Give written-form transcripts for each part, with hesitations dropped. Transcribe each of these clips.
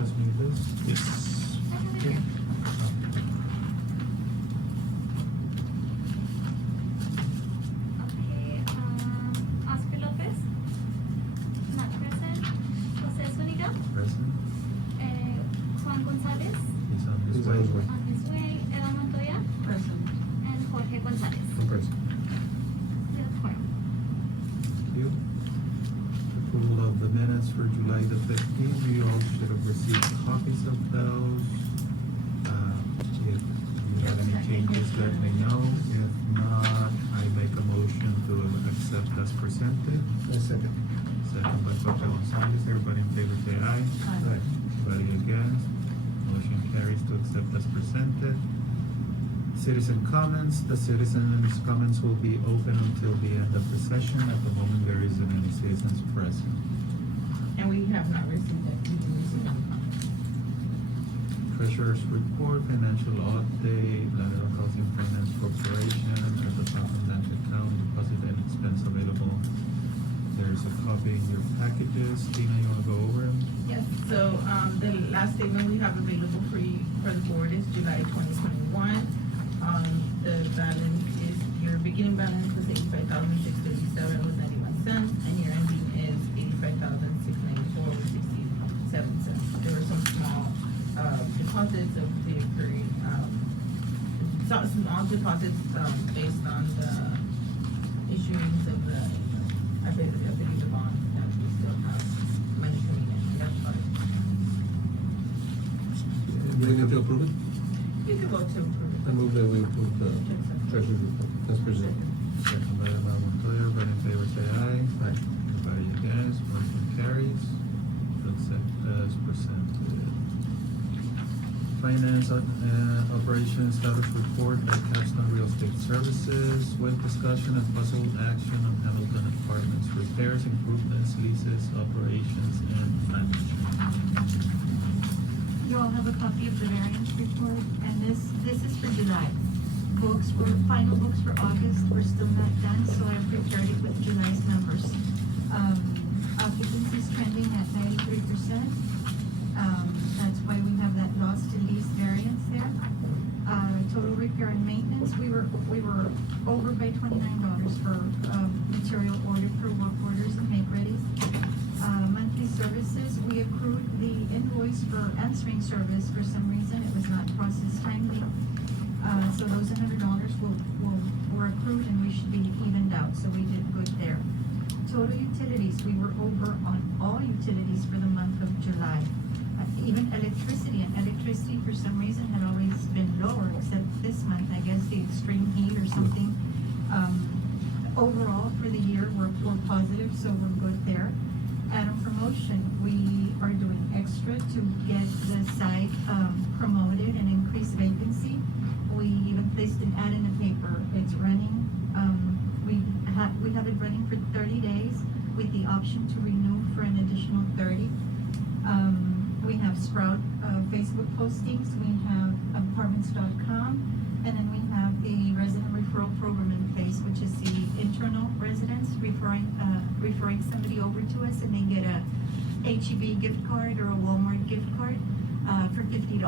pass me this? Yes. I have it here. Okay, Oscar Lopez, not present. Jose Zuniga, Present. Juan Gonzalez, He's on his He's way. on his way. on his way, Eva Montoya, Present. and Jorge Gonzalez. I'm present. We have quorum. Thank you. Approval of the minutes for July the 15th. You all should have received copies of those. If you have any changes, let me know. If not, I make a motion to accept as presented. I second. Second by Dr. Gonzalez. Everybody in favor say aye. Aye. Anybody against? Motion carries to accept as presented. Citizen comments. The citizens' comments will be open until the end of the session. At the moment, there isn't any citizens present. And we have not received it. We didn't receive any comments. Treasurer's report, financial update, Laredo Housing Finance Corporation, at the top of that account, deposit and expense available. There's a copy in your packages. Tina, you wanna go over them? Yes, so, the last statement we have available for you, for the board is July 2021. The balance is, your beginning balance was 85,637 with 91 cents, and your ending is 85,694 with 67 cents. There were some small, deposits of the occurring, some small deposits, based on the issuance of the, I believe the bond, that we still have money coming in, that's about it. Do we need to approve it? You can vote to approve it. I move that we approve the treasurer's report as presented. Second by Eva Montoya. Everybody in favor say aye. Aye. Anybody against? Motion carries to accept as presented. Finance, operations status report by Capstone Real Estate Services with discussion and possible action on Hamilton Apartments repairs, improvements, leases, operations, and management. You all have a copy of the variance report, and this is for July. Final books for August, we're still not done, so I prepared it with July's numbers. Occupancy is trending at 93%. That's why we have that loss to lease variance there. Total repair and maintenance, we were over by $29 for, material ordered for work orders and make-readies. Monthly services, we accrued the invoice for answering service. For some reason, it was not processed timely. So those $100 were accrued and we should be evened out, so we did good there. Total utilities, we were over on all utilities for the month of July. Even electricity, and electricity for some reason had always been lower, except this month, I guess the extreme heat or something. Overall, for the year, we're positive, so we're good there. And on promotion, we are doing extra to get the site promoted and increase vacancy. We even placed an ad in the paper. It's running. We have it running for 30 days with the option to renew for an additional 30. We have Sprout Facebook postings. We have apartments.com, and then we have the resident referral program in place, which is the internal residents referring somebody over to us, and they get a H-E-B gift card or a Walmart gift card for $50.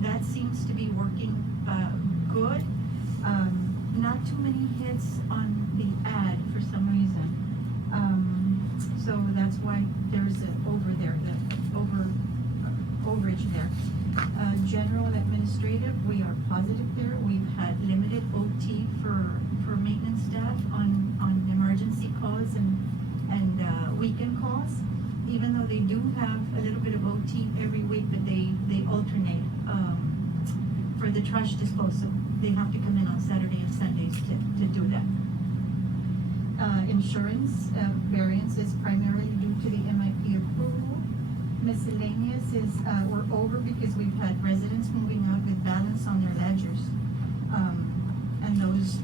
That seems to be working good. Not too many hits on the ad for some reason. So that's why there's an overage there. General administrative, we are positive there. We've had limited OT for maintenance staff on emergency calls and weekend calls, even though they do have a little bit of OT every week, but they alternate. For the trash disposal, they have to come in on Saturday and Sundays to do that. Insurance variance is primarily due to the MIP approval. Miscellaneous is, we're over because we've had residents moving out with balance on their ledgers. And those,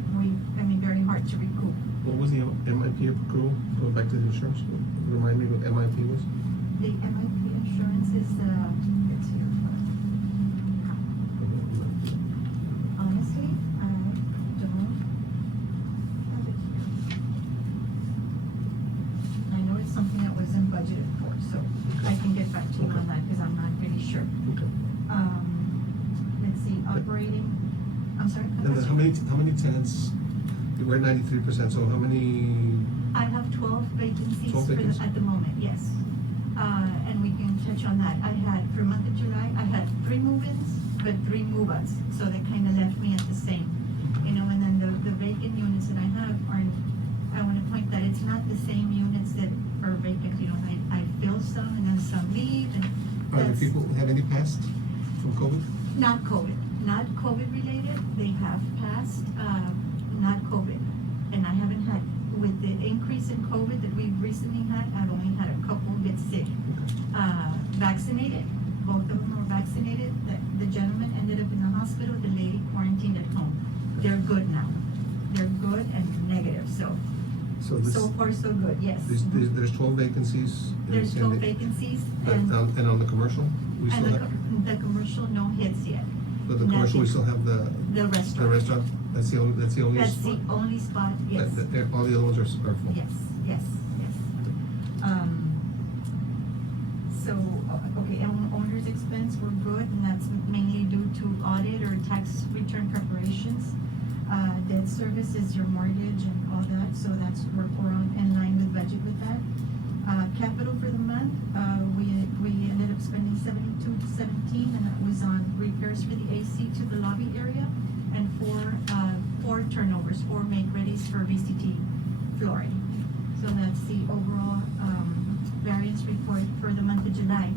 very hard to recoup. What was the MIP accrual? Go back to the insurance. Remind me what MIP was? The MIP insurance is, it's here. Honestly, I don't have it here. I know it's something that wasn't budgeted for, so I can get back to you on that, because I'm not really sure. I'm sorry? How many tenants, we're at 93%, so how many, I have 12 vacancies 12 for vacancies. at the moment, yes. And we can touch on that. I had, for month of July, I had 3 move-ins, but 3 move-outs, so that kind of left me at the same. You know, and then the vacant units that I have are, I want to point that it's not the same units that are vacant, you know, I fill some and then some leave, and are there that's people, have any passed from COVID? not COVID related, they have passed, not COVID. And I haven't had, with the increase in COVID that we've recently had, I've only had a couple get sick. Vaccinated, both of them were vaccinated. The gentleman ended up in the hospital, the lady quarantined at home. They're good now. They're good and negative, so far so good, yes. There's 12 vacancies. There's 12 vacancies And on the commercial, we still have, the commercial no hits yet. but the commercial, we nothing. still have the The restaurant. that's the only That's the spot? only spot, yes. All the other ones are full? Yes. So, okay, owner's expense, we're good, and that's mainly due to audit or tax return preparations. Debt service is your mortgage and all that, so that's, we're in line with budget with that. Capital for the month, we ended up spending 72-17, and that was on repairs for the AC to the lobby area, and 4 turnovers, 4 make-readies for VCT flooring. So that's the overall, variance report for the month of July.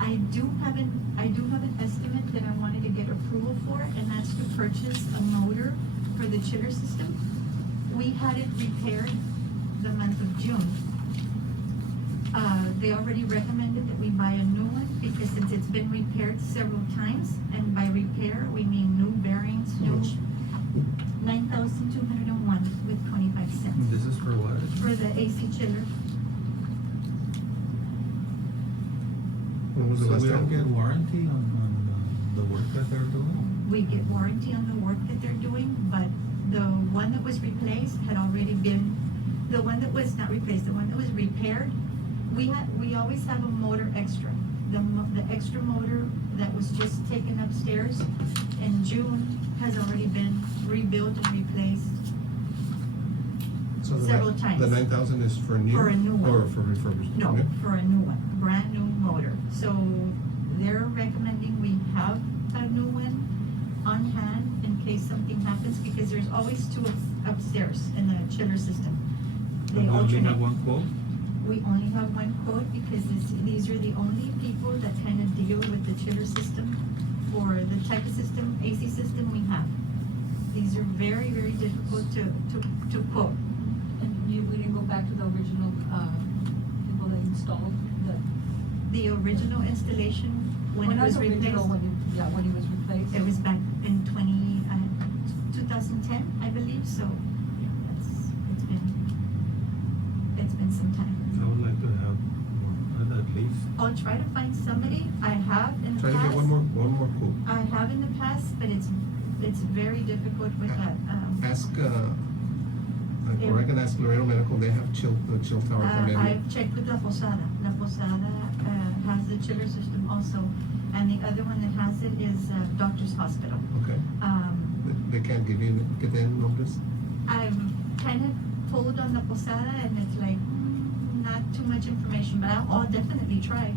I do have an estimate that I wanted to get approval for, and that's to purchase a motor for the chiller system. We had it repaired the month of June. They already recommended that we buy a new one, because since it's been repaired several times, and by repair, we mean new bearings, How new, much? 9,201 with 25 cents. This is for what? For the AC chiller. When was the So last we don't time? get warranty on the work that they're doing? We get warranty on the work that they're doing, but the one that was replaced had already been, the one that was not replaced, the one that was repaired, we always have a motor extra. The extra motor that was just taken upstairs in June has already been rebuilt and replaced. So several times. The 9,000 is for new? For a new one. Or for refurbished? No, Okay. for a new one, brand new motor. So they're recommending we have a new one on hand in case something happens, because there's always 2 upstairs in the chiller system. They And we only alternate. have 1 quote? We only have 1 quote, because these are the only people that kind of deal with the chiller system or the type of system, AC system we have. These are very, very difficult to quote. And we didn't go back to the original, people that installed The original installation, when it not was the original, replaced, when it was replaced. it was back in 2010, I believe, so it's been some time. I would like to have more, at least. I'll try to find somebody. I have in the Try past. to get one more quote. I have in the past, but it's very difficult with that. Ask, or I can ask Laredo Medical, they have the chill tower come in. I've checked with La Posada. La Posada has the chiller system also, and the other one that has it is Doctor's Hospital. Okay. They can't give you, get the numbers? I've kind of pulled on La Posada, and it's like not too much information, but I'll definitely try.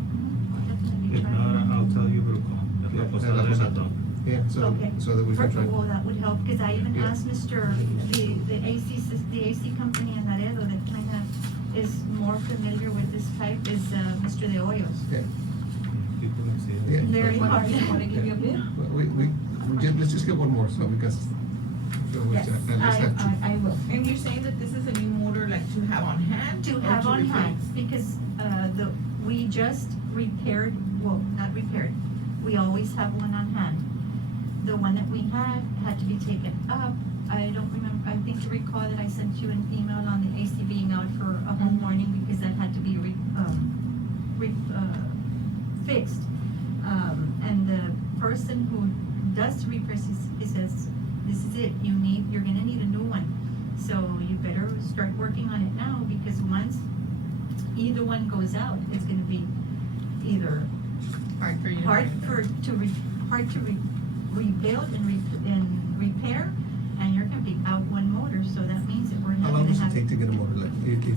I'll definitely If try. not, I'll tell you to call. Yeah, La La Posada and Posada. a dog. Yeah, Okay. so that we can try. Well, that would help, because I even Yeah. asked the AC company in Laredo that kind of is more familiar with this type is Mr. De Hoyos. Yeah. People can see it. Yeah. Very hard. Want to give you a bid? Let's just get one more, so because. Yes, I will. And you're saying that this is a new motor, like to have on hand? To or have on replace? hand, because we just repaired, well, not repaired, we always have one on hand. The one that we had to be taken up. I don't remember, I think you recall that I sent you an email on the AC being out for a whole morning, because that had to be fixed. And the person who does the repairs, he says, this is it, you're gonna need a new one. So you better start working on it now, because once either one goes out, it's gonna be either Hard for you. hard to rebuild and repair,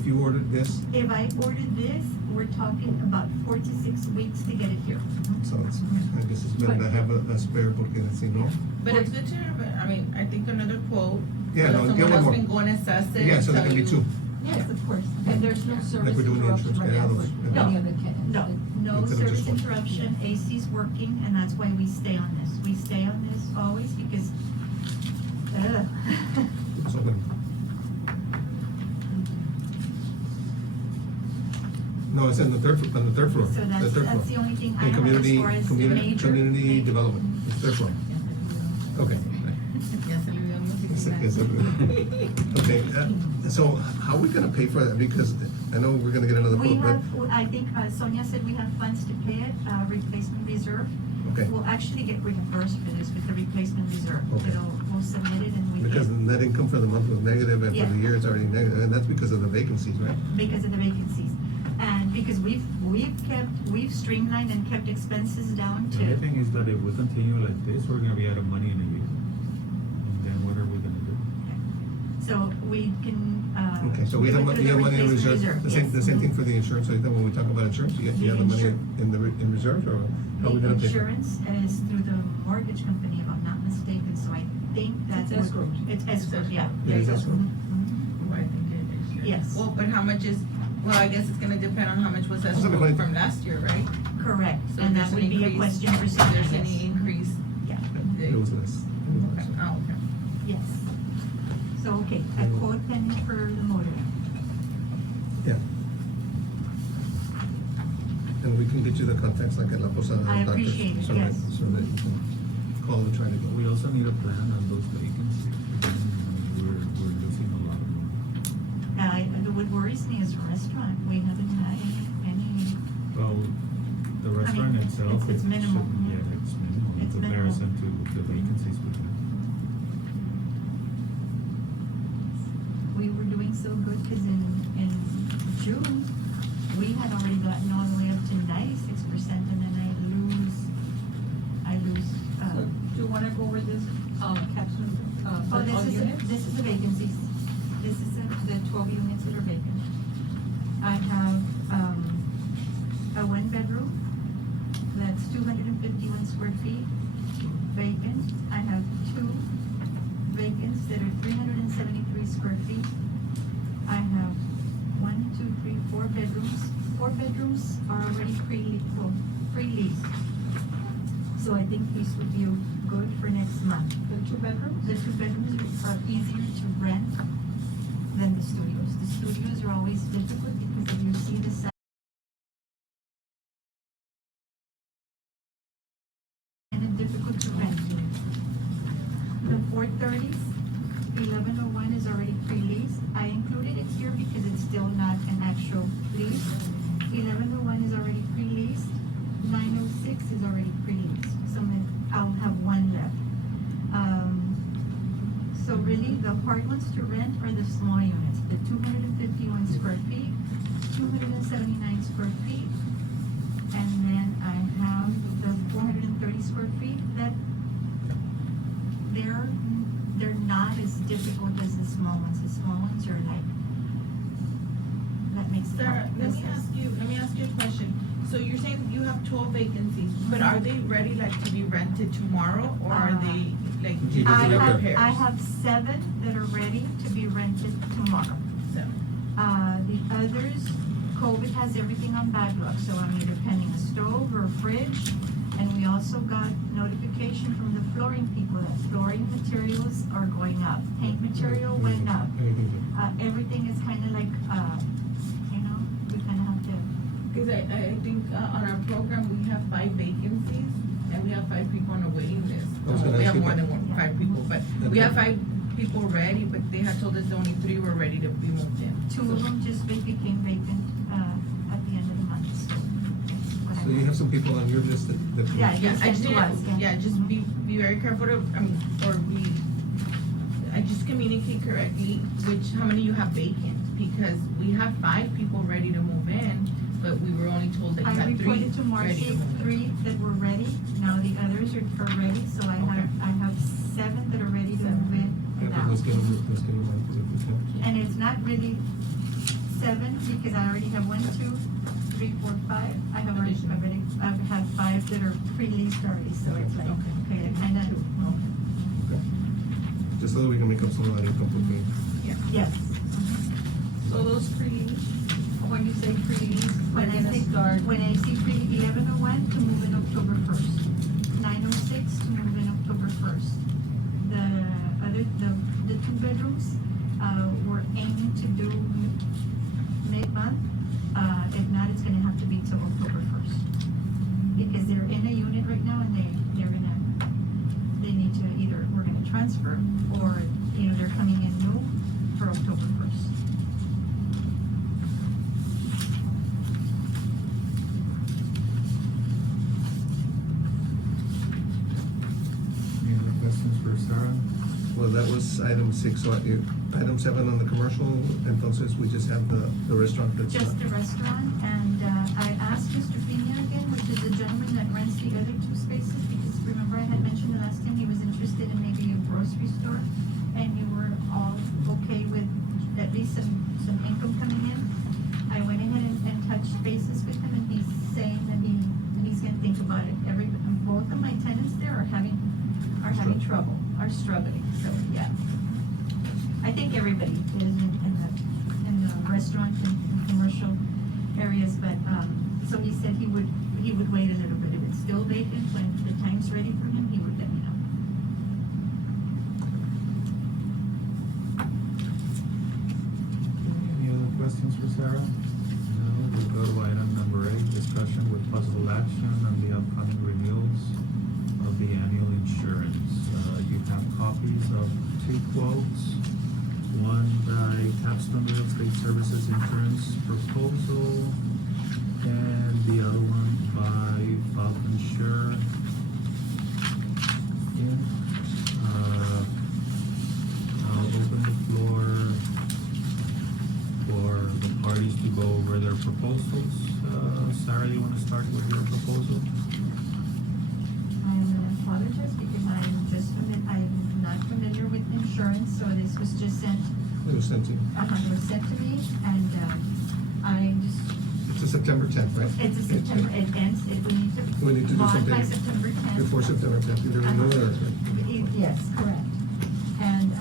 if you ordered this, If I ordered this, we're talking about 4 to 6 weeks to get it here. so it's, I guess it's better to have a spare porque así, no? But it's good to have, I mean, I think another quote. Yeah, so no, that get one someone else more. can go and assess it. Yeah, so there tell can be you- two. Yes, of course. And there's no Like service we're doing the interruption insurance, right yeah, now those- for yeah. any of the tenants. No, no Instead of service just one. interruption, AC's working, and that's why we stay on this. We stay on this always because, So when, no, it's on the third floor. So The that's, third that's floor. the only thing I In know as community, far as community, major. community development, it's third floor. Okay. Ya se le olvidó mi Yes, oficina. yes, okay, so how are we gonna pay for that? Because I know we're gonna get another We quote, but, have, I think Sonia said we have funds to pay it, replacement reserve. okay. We'll actually get reimbursed for this with the replacement reserve. Okay. We'll submit it and we Because get, net income for the month was negative and for Yeah. the year it's already negative, and that's because of the vacancies, right? because of the vacancies. And because we've streamlined and kept expenses down The only to, thing is that if we continue like this, we're gonna be out of money in a year. And then what are we gonna do? so we can, Okay, so we do have it money, through you the have money in replacement reserve, the yes. same thing Mhm. for the insurance, so then when we talk about insurance, you The have the money insur- in reserve, or how are we The gonna pay? for it? insurance is through the mortgage company, if I'm not mistaken, so I think that's. It's escrow. It's escrow, yeah. It is escrow? Mhm. Well, I think it is. Yes. Well, but how much is, well, I guess it's gonna depend on how much was That's a good escrow point. from last year, right? Correct, So and there's that an would be a increase- question for If Sonia, there's any yes. increase. Yeah, It was less. Okay, oh, okay. yes. So, okay, a quote pending for the motor. Yeah. And we can get you the contacts like at La Posada. I doctors, appreciate it, so that- yes. So that you can call and try to But go. we also need a plan on those vacancies. Again, we're losing a lot of money. What worries me is the restaurant, we haven't had any, Well, the restaurant it's- itself. it's it minimal. should- Yeah, it's minimal in It's minimal. comparison to the vacancies we have. we were doing so good, cause in June, we had already gotten all the way up to 96%, and then I lose, So, do you wanna go over this, capsule, oh, for all this units? is the vacancies. This is the 12 units that are vacant. I have, a 1-bedroom, that's 251 square feet, vacant. I have 2 vacants that are 373 square feet. I have 4 bedrooms. 4 bedrooms are already pre-leased. So I think these would be good for next month. The 2 bedrooms? The 2 bedrooms are easier to rent than the studios. The studios are always difficult because if you see the site, and it's difficult to rent. The 430s, 1101 is already pre-leased. I included it here because it's still not an actual lease. 1101 is already pre-leased. 906 is already pre-leased. So I'll have 1 left. So really, the hard ones to rent are the small units, the 251 square feet, 279 square feet, and then I have the 430 square feet that they're not as difficult as the small ones. The small ones are like, that makes it Sarah, hard. let me ask you a question. So you're saying you have 12 vacancies, but are they ready like to be rented tomorrow, or are they like? You I can do have, repairs. I have 7 that are ready to be rented tomorrow. Seven. The others, COVID has everything on backlog, so I'm either pending a stove or a fridge. And we also got notification from the flooring people that flooring materials are going up. Paint material went up. Everything is kind of like, we kind of have to, Because I think on our program, we have 5 vacancies, and we have 5 people on a waiting list. I was gonna We ask have you more that. than 5 people, but we have 5 people ready, but they had told us only 3 were ready to be moved in. 2 of them just became vacant, at the end of the month, so that's what I. So you have some people on your list that. Yeah, Yeah, I sent just, to us, yeah. yeah, just be very careful to, I just communicate correctly how many you have vacant, because we have 5 people ready to move in, but we were only told that you I had 3 reported to Marcy ready to move in. 3 that were ready, now the others are ready, so I Okay. have 7 that are ready to 7. move in now. Let's get them right if we can. And it's not really 7, because I already have 1, 2, 3, 4, 5. I have already, I have 5 that are pre-leased already, so it's like, okay, kind of, Okay. Just so that we can make up some of that income between. yes. So those pre-lease, when you say pre-lease, When we're I gonna say, start. when I see pre-1101 to move in October 1st, 906 to move in October 1st. The 2 bedrooms, we're aiming to do mid-month. If not, it's gonna have to be till October 1st. Because they're in a unit right now and they need to either, we're gonna transfer or, they're coming in new for October 1st. Any other questions for Sarah? Well, that was item 6, so item 7 on the commercial, entonces we just have the restaurant that's. Just the restaurant, and I asked Mr. Pena again, which is the gentleman that rents the other 2 spaces, because remember I had mentioned the last time he was interested in maybe a grocery store, and you were all okay with at least some income coming in. I went ahead and touched bases with him, and he's saying that he's gonna think about it. Both of my tenants there are having trouble, are struggling, so yeah. I think everybody is in the restaurant and commercial areas, but, so he said he would wait a little bit. If it's still vacant, when the time's ready for him, he would let me know. Any other questions for Sarah? No, we'll go to item number 8, discussion with possible action on the upcoming renewals of the annual insurance. You have copies of 2 quotes, one by Capstone Real Estate Services Insurance Proposal, and the other one by Falcon Sure. I'll open the floor for the parties to go over their proposals. Sarah, you wanna start with your proposal? I'm gonna apologize because I'm not familiar with insurance, so this was just sent, It was sent to you. it was sent to me, and, I just, It's a September 10th, right? it's a September, it ends, We need to do bond by something September 10th. before September 10th, either renew it or. Yes, correct. And, the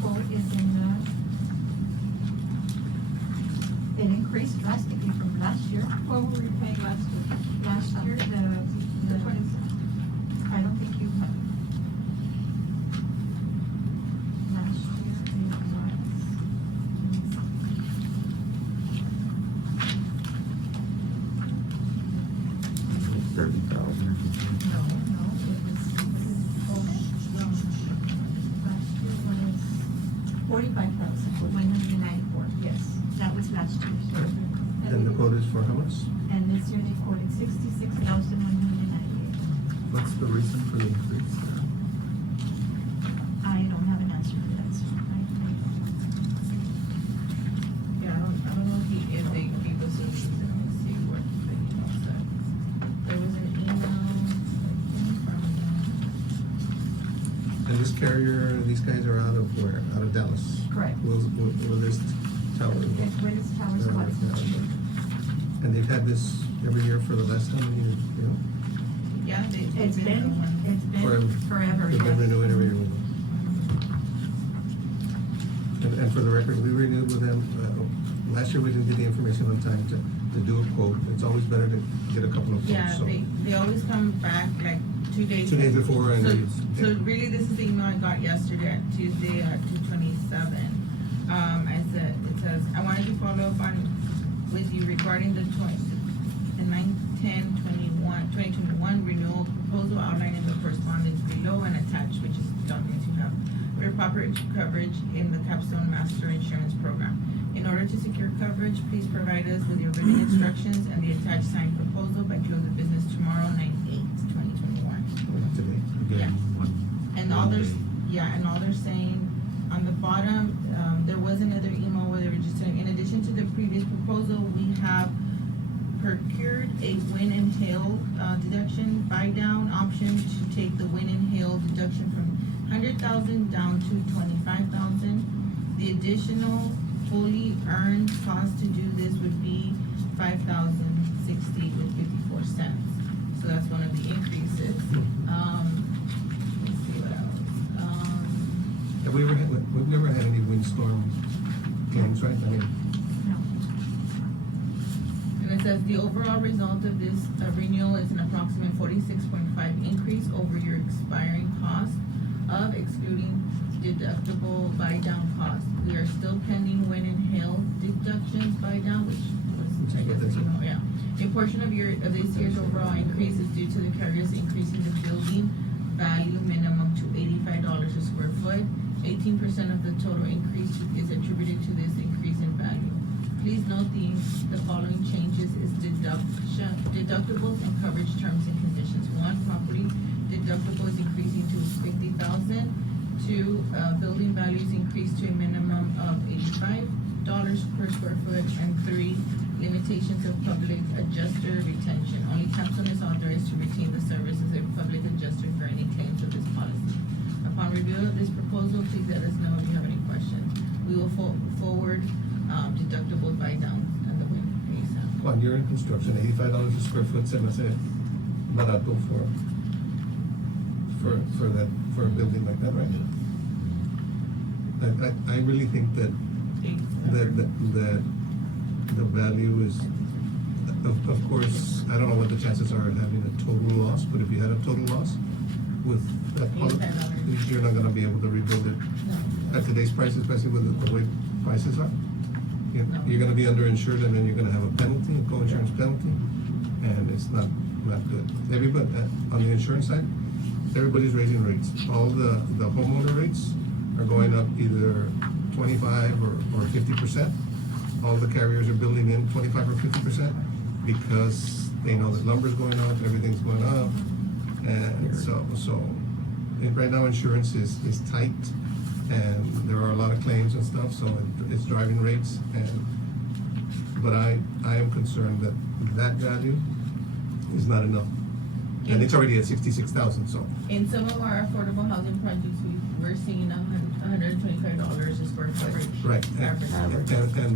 quote is in it increased drastically from last year. What were we paying last year? Last year, The 20. I don't think you have. Last year it was. 30,000 or something. No, it was, last year was 45,194, yes, that was last year. And the quote is for how much? And this year they quoted 66,198. What's the reason for the increase there? I don't have an answer for that, sir. Yeah, I don't know if they gave us a reason. Let me see what the email said. There was an email from. And this carrier, these guys are out of where? Out of Dallas? Correct. Will this tower? It's Willis Towers, Watson. And they've had this every year for the last time, Yeah, It's been forever. They've been yes. renewing every year with them. And for the record, we renewed with them, last year we didn't get the information on time to do a quote. It's always better to get a couple of Yeah, quotes, so. they always come back like 2 days. 2 days before and. So really, this is the email I got yesterday at Tuesday at 2:27. It says, I wanted to follow up with you regarding the 2021 renewal proposal outlined in the correspondence below and attached, which is the documents you have, for proper coverage in the Capstone Master Insurance Program. In order to secure coverage, please provide us with your written instructions and the attached signed proposal by close of business tomorrow, 9/8/2021. Today. Again, And one all day. they're saying on the bottom, there was another email where they were just saying, in addition to the previous proposal, we have procured a wind and hail deduction buy down option to take the wind and hail deduction from 100,000 down to 25,000. The additional fully earned cost to do this would be $5,060 with 54 cents. So that's one of the increases. Let's see what else. Have we've never had any windstorm claims, right? I mean, No. And it says the overall result of this renewal is an approximate 46.5 increase over your expiring cost of excluding deductible buy-down costs. We are still pending wind and hail deductions buy-down, which was, I guess, yeah. A portion of this year's overall increase is due to the carriers increasing the building value minimum to $85 a square foot. 18% of the total increase is attributed to this increase in value. Please note the following changes is deductibles and coverage terms and conditions. 1, property deductible is increasing to $50,000. 2, building values increased to a minimum of $85 per square foot. And 3, limitations of public adjuster retention. Only Capstone is authorized to retain the service as a public adjuster for any claims of this policy. Upon review of this proposal, please let us know if you have any questions. We will forward deductible buy down and the wind ASAP. when you're in construction, $85 a square foot, se me hace barato for a building like that, right? I really think that the value is, of course, I don't know what the chances are of having a total loss, but if you had a total loss with that policy, you're not gonna be able to rebuild it at today's prices, especially with the way prices are. You're gonna be underinsured, and then you're gonna have a penalty, a co-insurance penalty, and it's not good. Everybody, on the insurance side, everybody's raising rates. All the homeowner rates are going up either 25 or 50%. All the carriers are building in 25 or 50% because they know that lumber's going up, everything's going up. And so right now insurance is tight, and there are a lot of claims and stuff, so it's driving rates. But I am concerned that value is not enough. And it's already at 66,000, so. In some of our affordable housing projects, we're seeing $125 a square foot. Right, and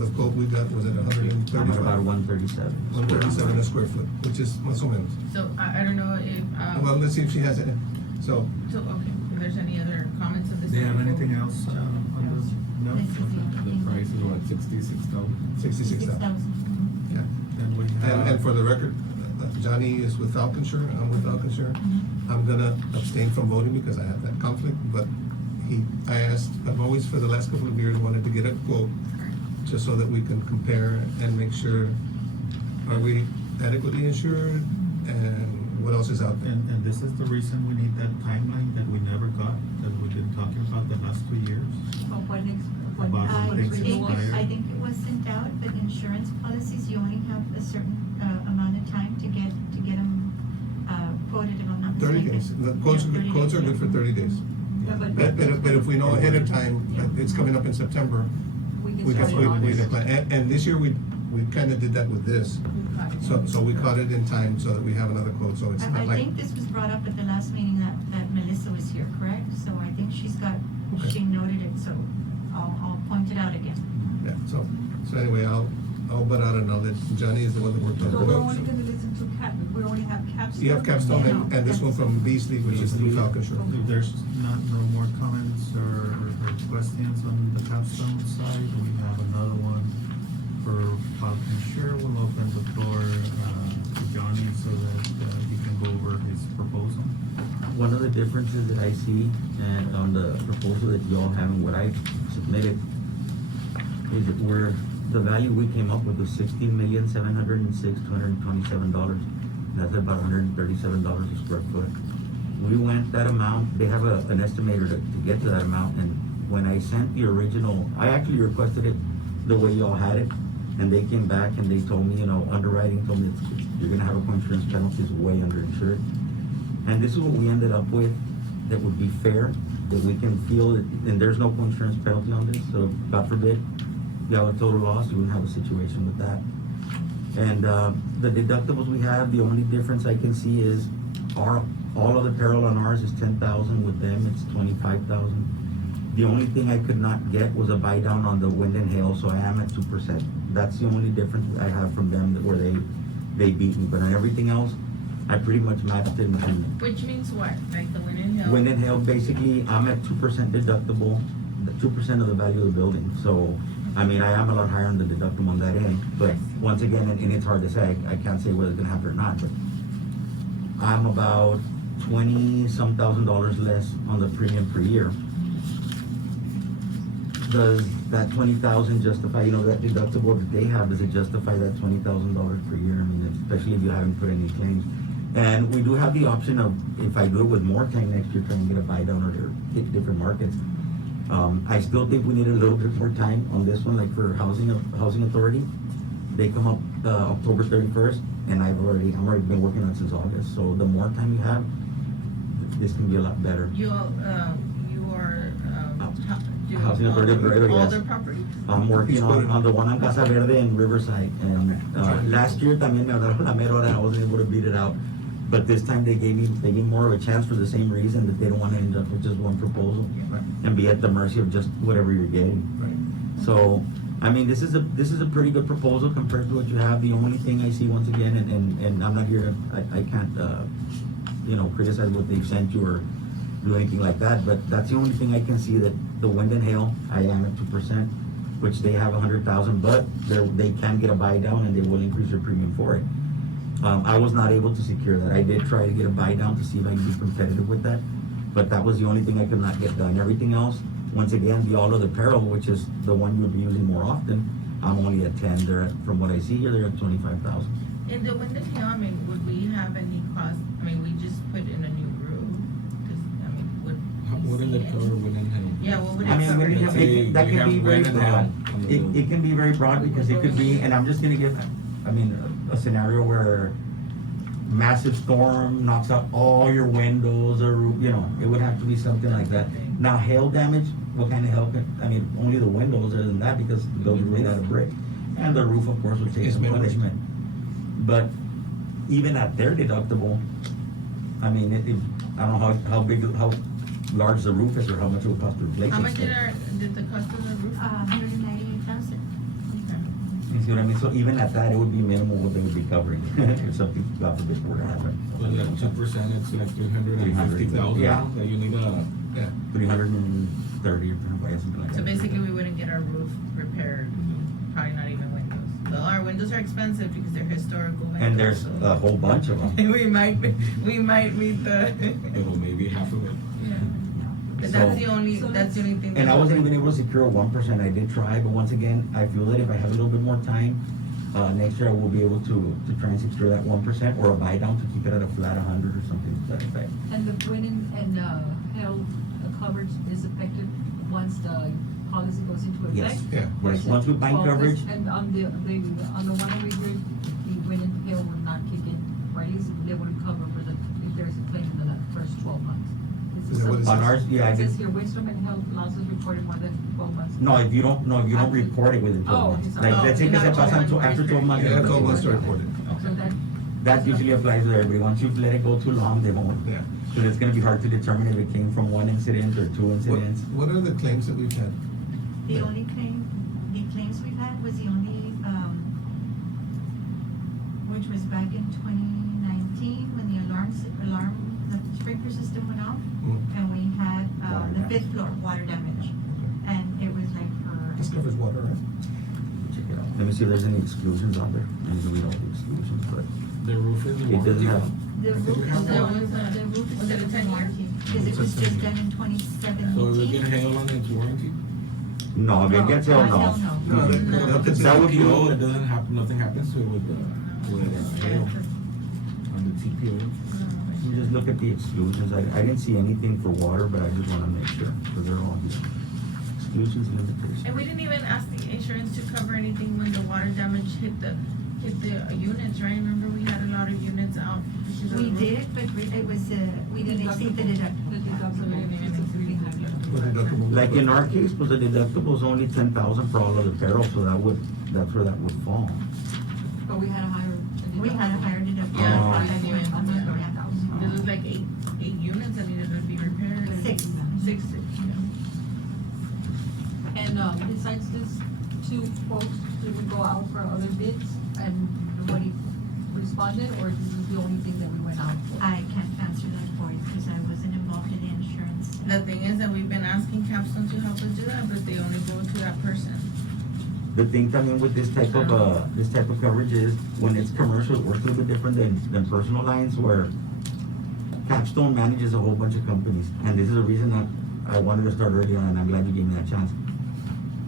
the quote we got was at I'm about 135. 137. 137 a square foot, which is más o menos. So I don't know if, Well, let's see if she has it. So, okay, if there's any other comments of this. Do you have anything else on this? No? This is Okay. the- Price is what, 66,000? 66,000. Yeah. Then we have. And for the record, Johnny is with Falconshire, I'm with Falconshire. I'm gonna abstain from voting because I have that conflict, but I've always, for the last couple of years, wanted to get a quote just so that we can compare and make sure, are we adequately insured, and what else is out there? And this is the reason we need that timeline that we never got, that we've been talking about the last 2 years. About I things think, expire. I think it was sent out, but insurance policies, you only have a certain amount of time to get them quoted, if I'm not 30 mistaken. days, the quotes Yeah, 30 are days, good for 30 days. Yeah, But if we know ahead of time, that it's coming up in September, we we can can, start it on we this. can plan. And this year, we kinda did that with this. So we caught it in time so that we have another quote, so it's I not like. think this was brought up at the last meeting that Melissa was here, correct? So I think she Okay. noted it, so I'll point it out again. Yeah, so anyway, I'll butt out and I'll let, Johnny is the one that worked on So it. we're only gonna listen to we only have Capstone. You have Capstone and this one from Beasley, which is through Falconshire. If there's no more comments or questions on the Capstone side, we have another one for Falconshire. We'll open the floor to Johnny so that he can go over his proposal. One of the differences that I see and on the proposal that you all have and what I submitted is that where the value we came up with was $16,706,227. That's about $137 a square foot. We went that amount, they have an estimator to get to that amount, and when I sent the original, I actually requested it the way y'all had it, and they came back and they told me, underwriting told me you're gonna have a co-insurance penalty, is way underinsured. And this is what we ended up with, that would be fair, that we can feel that, and there's no co-insurance penalty on this, so God forbid, you have a total loss, you wouldn't have a situation with that. And, the deductibles we have, the only difference I can see is all of the peril on ours is 10,000, with them it's 25,000. The only thing I could not get was a buy down on the wind and hail, so I am at 2%. That's the only difference I have from them, where they beat me, but on everything else, I pretty much matched it. And Which means what? Like the wind and hail? wind and hail, basically, I'm at 2% deductible, the 2% of the value of the building, so, I mean, I am a lot higher on the deductible on that end, but once again, and it's hard to say, I can't say whether it's gonna happen or not, but I'm about $20-some thousand less on the premium per year. Does that 20,000 justify, that deductible that they have, does it justify that $20,000 per year? I mean, especially if you haven't put any claims. And we do have the option of, if I do it with more time next year, try and get a buy down or hit different markets. I still think we need a little bit more time on this one, like for housing authority. They come up October 31st, and I'm already been working on it since August. So the more time you have, this can be a lot better. You are doing Housing all authority of Laredo, all yes. their properties? I'm working on the one on Casa Verde in Riverside, and last year también me hablaron la mera hora and I wasn't able to beat it out. But this time they gave me more of a chance for the same reason, that they don't want to end up with just one proposal Right. and be at the mercy of just whatever you're getting. Right. So, I mean, this is a pretty good proposal compared to what you have. The only thing I see, once again, and I'm not here to, I can't, criticize what they've sent you or do anything like that, but that's the only thing I can see, that the wind and hail, I am at 2%, which they have 100,000, but they can get a buy down and they will increase their premium for it. I was not able to secure that. I did try to get a buy down to see if I can be competitive with that, but that was the only thing I could not get done. Everything else, once again, the all other peril, which is the one you would be using more often, I'm only at 10. They're at, from what I see here, they're at 25,000. In the wind and hail, I mean, would we have any cost? I mean, we just put in a new roof. Wouldn't it cover wind and hail? Yeah, what would it I mean, cover? when you have, that we can have be very wind and hail broad. on the It building. can be very broad because it could be, and I'm just gonna give, a scenario where massive storm knocks out all your windows, or, it would have to be something like that. Now, hail damage, what kind of hail only the windows, other than that, because those are made out of brick. And the roof, of course, would take It's some metal. punishment. But even at their deductible, I mean, I don't know how large the roof is or how much it would cost to replace it. How much so- did the cost of the roof? 198,000. You see what I mean? So even at that, it would be minimal what they would be covering if something, God forbid, were to happen. Well, yeah, 2%, it's like 350,000 Yeah. that you need a. Yeah. 330 or something like that. So basically, we wouldn't get our roof repaired, probably not even windows. Well, our windows are expensive because they're historical windows. And there's so- a whole bunch of them. we might meet the. Well, maybe half of it. Yeah. But So- that's the only thing. And that I wasn't we- even able to secure a 1%. I did try, but once again, I feel that if I have a little bit more time, next year I will be able to try and secure that 1% or a buy down to keep it at a flat 100 or something to that effect. And the wind and hail coverage is effective once the policy goes into Yes. effect? Yeah. Yes, once we bind 12 coverage, And on the one that we did, the wind and hail would not kick in, right? They wouldn't cover if there's a claim in the first 12 months. Is that what it on says? ours, yeah, I It did. says here, windstorm and hail losses reported more than 12 months. No, if you don't report it within 12 Oh, months. okay, sorry. Like, let's say que Oh, se you're not pasan reporting. after 12 months. You have 12 months to report it. So That usually applies to everybody. Once you've let it go too long, they won't. Yeah. Because it's gonna be hard to determine if it came from one incident or two incidents. What are the claims that we've had? The claims we've had was the only, which was back in 2019 when the the sprinkler system went off, and we had, Water the damage. 5th floor water damage. And it was like This for, covers water, right? Check it out. Let me see if there's any exclusions on there. I usually we don't do exclusions, but The roof is it doesn't have. the I think roof we is have the one. one, the roof is Was it a still 10 year? warranty, because it was just done in 2017. So if we get hail on its warranty? No, if it gets hell, no. Hell no. No, they'll consider. That would be- TPO, it doesn't happen, nothing happens to it with hail on the TPO. Let me just look at the exclusions. I didn't see anything for water, but I just wanna make sure, because they're all here. Exclusions and limitations. And we didn't even ask the insurance to cover anything when the water damage hit the units, right? Remember, we had a lot of units out. because of We the roof? did, but it was, we didn't exceed the deductible. the deductible is a pretty high What deductible? Like in our case, was the deductible is only 10,000 for all of the peril, so that's where that would fall. But we had a higher. We had a higher deductible. Yeah, Oh. we didn't even- Yeah. There was like eight units that needed to be repaired. Six. Six, yeah. besides this two quotes, did we go out for other bids and nobody responded, or this is the only thing that we went out for? I can't answer that for you because I wasn't involved in the insurance. The thing is that we've been asking Capstone to help us do that, but they only go to that person. The thing coming with this type of coverage is when it's commercial, it works a little bit different than personal lines where Capstone manages a whole bunch of companies. And this is the reason that I wanted to start early on, and I'm glad you gave me that chance.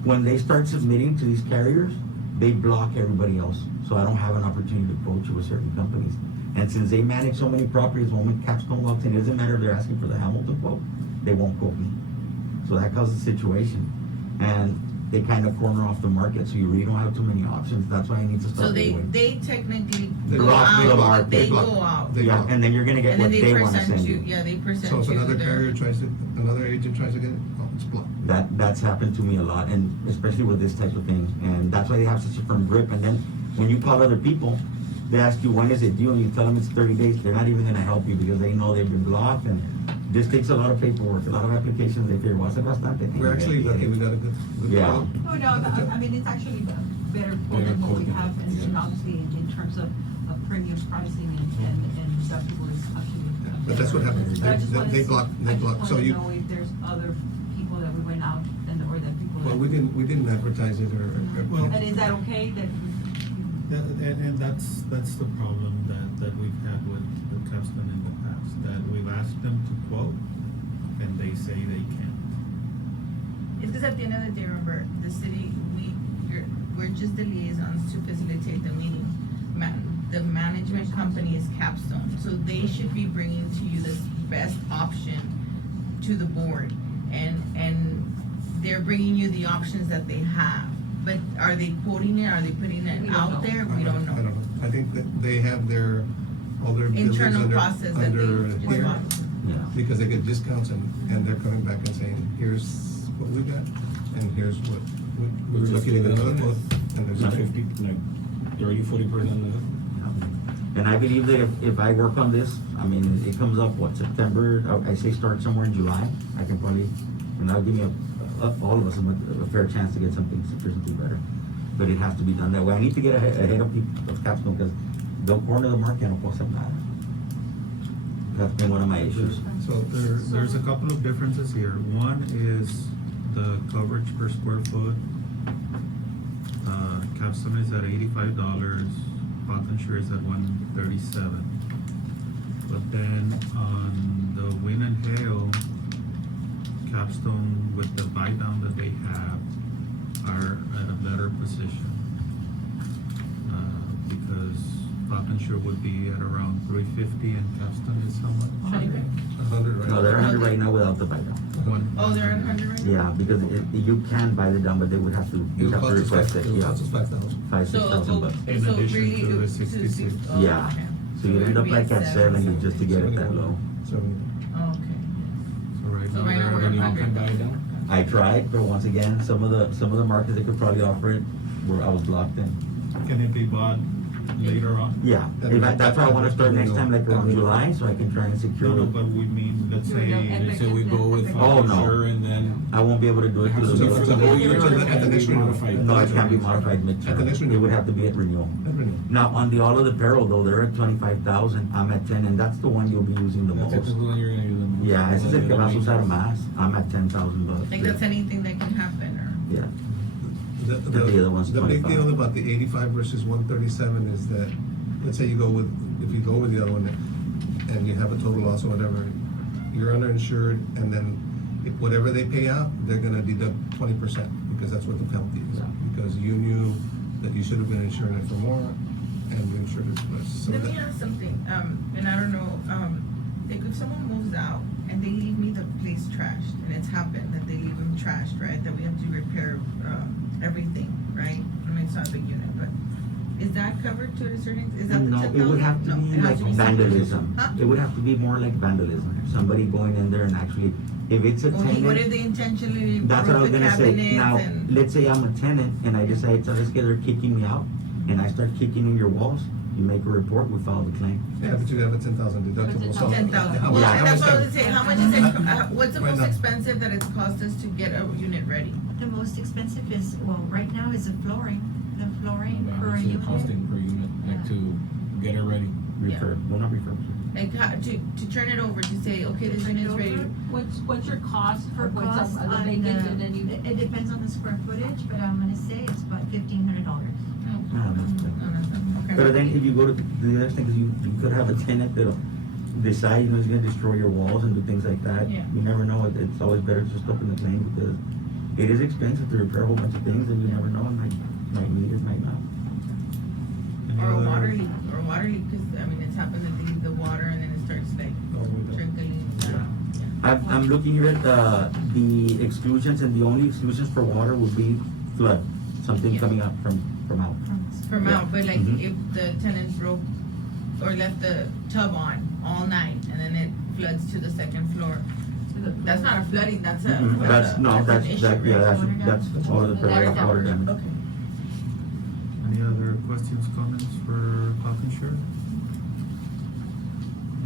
When they start submitting to these carriers, they block everybody else. So I don't have an opportunity to quote you with certain companies. And since they manage so many properties, when Capstone walks in, it doesn't matter if they're asking for the Hamilton quote, they won't quote me. So that causes a situation. And they kind of corner off the market, so you really don't have too many options. That's why I need to start. So they anyway. technically They go block the out, market. but they They block. go out. They Yeah, block. and then you're gonna get And what then they they wanna present send you, you. yeah, they present So if you another their. carrier another agent tries to get it, oh, it's blocked. That's happened to me a lot, and especially with this type of thing, and that's why they have such a firm grip. And then when you call other people, they ask you when is it due, and you tell them it's 30 days. They're not even gonna help you because they know they've been blocked, and this takes a lot of paperwork, a lot of applications. They figure, what's it bastante? We're actually lucky, we got a good Yeah. quote. No, I mean, it's actually a better quote than what we quote, have, and yeah. obviously in terms of premium pricing and deductible is actually. But that's what happens. But I just wanna They see- block. So I you, just wanna know if there's other people that we went out or that people. well, that- we didn't advertise it or. Well- And is that okay that? And that's the problem that we've had with Capstone in the past, that we've asked them to quote, and they say they can't. It's because at the end of the day, remember, the city, we're just the liaisons to facilitate the meeting. The management company is Capstone, so they should be bringing to you the best option to the board. And they're bringing you the options that they have. But are they quoting it, are they putting We it don't out know. there? We don't I don't know. know. I think that they have all their buildings Internal under, process that under they just here. want. Yeah. Because they get discounts and they're coming back and saying, here's what we got, and here's what, we're looking at another quote, and there's a 50, like 30-40%. And I believe that if I work on this, I mean, it comes up, what, September, I say start somewhere in July, I can probably, and that'll give me all of us a fair chance to get something sufficiently better. But it has to be done that way. I need to get ahead of people, of Capstone, because they'll corner the market and no nada. That's been one of my issues. So there's a couple of differences here. One is the coverage per square foot. Capstone is at $85, Potensure is at $137. But then on the wind and hail, Capstone with the buy down that they have are at a better position. Because Potensure would be at around $350 and Capstone is how much? 100 right now. No, they're 100 right now without the buy down. Oh, they're at 100 right now? Yeah, because you can buy the down, but they would have to, It you would have to cost us request it, yeah. 5,000. 5,000-6,000 bucks. In so addition really to it the would- 66. oh, Yeah. okay. So you end up it'd be like at 70 just to get it that 71. low. So, Oh, okay. So right So now right now they're we're at at Anyone 100. can buy it down? I tried, but once again, some of the markets that could probably offer it, I was blocked in. Can it be bought later on? Yeah, that's why I wanna start next time, like around July, so I can try and secure No, it. but we mean, let's You're not- say, Let's say we go with Oh, no. Potensure and then I won't be able to do it it has through to be the. for the whole year, At or the it can next be renewal. modified. No, it can't be modified At the next midterm. It renewal. would have to be at renewal. Now, on the all of the peril though, they're at 25,000, I'm at 10, and that's the one you'll be using the That's most. typically when you're gonna use them. Yeah, ese es el que vas a usar más, I'm at 10,000 bucks. Like that's anything that can happen, or? Yeah, The other one's the big 25. deal about the 85 versus 137 is that, let's say if you go with the other one and you have a total loss or whatever, you're underinsured, and then if whatever they pay out, they're gonna deduct 20% because that's what the penalty is. Yeah. Because you knew that you should have been insuring it for more and you insured it for less. So Let me that- ask something, and I don't know, if someone moves out and they leave me the place trashed, and it's happened that they leave them trashed, right, that we have to repair, everything, right? I mean, it's not a big unit, but is that covered to a certain, is that the no, 10,000? it would have to No, be it has like to be vandalism. Huh? It would have to be more like vandalism, somebody going in there and actually, if it's a Okay, what if tenant, they intentionally that's what I was broke the gonna say. cabinets Now, and? let's say I'm a tenant and I decide, so let's get, they're kicking me out, and I start kicking in your walls, you make a report, we file the claim. Yeah, but you have a 10,000 deductible, so. 10,000. how Well, much- how that's much what I time- was saying, how much is it, what's the Right most now. expensive that it's cost us to get a unit ready? The most expensive is, well, right now is the flooring per It's unit. costing per unit, like to get it ready. Refer, well, not refer. Like, to turn it over, to say, okay, this Turn it unit's ready. over. What's your cost For for what's cost up, the on vacant, and then you, it depends on the square footage, but I'm gonna say it's about $1,500. Oh, No, that's good. no, that's not- okay. But then if you go to, the other thing is you could have a tenant that'll decide, he's gonna destroy your walls and do things like that. Yeah. You never know, it's always better to just open the claim because it is expensive to repair a whole bunch of things and you never know, it might need it, might not. Any Or a other- water leak, cause, I mean, it's happened that they leave the water and then it starts like Oh, we don't. trickling down. I'm looking here at the exclusions, and the only exclusions for water would be flood, something Yeah. coming up from out. From Yeah. out, but like Mhm. if the tenant broke or left the tub on all night and then it floods to the second floor, that's not a flooding, that's a, Mhm. that's a, No, that's an issue, right? that's all the Water water damage. Okay. Any other questions, comments for Falconshire?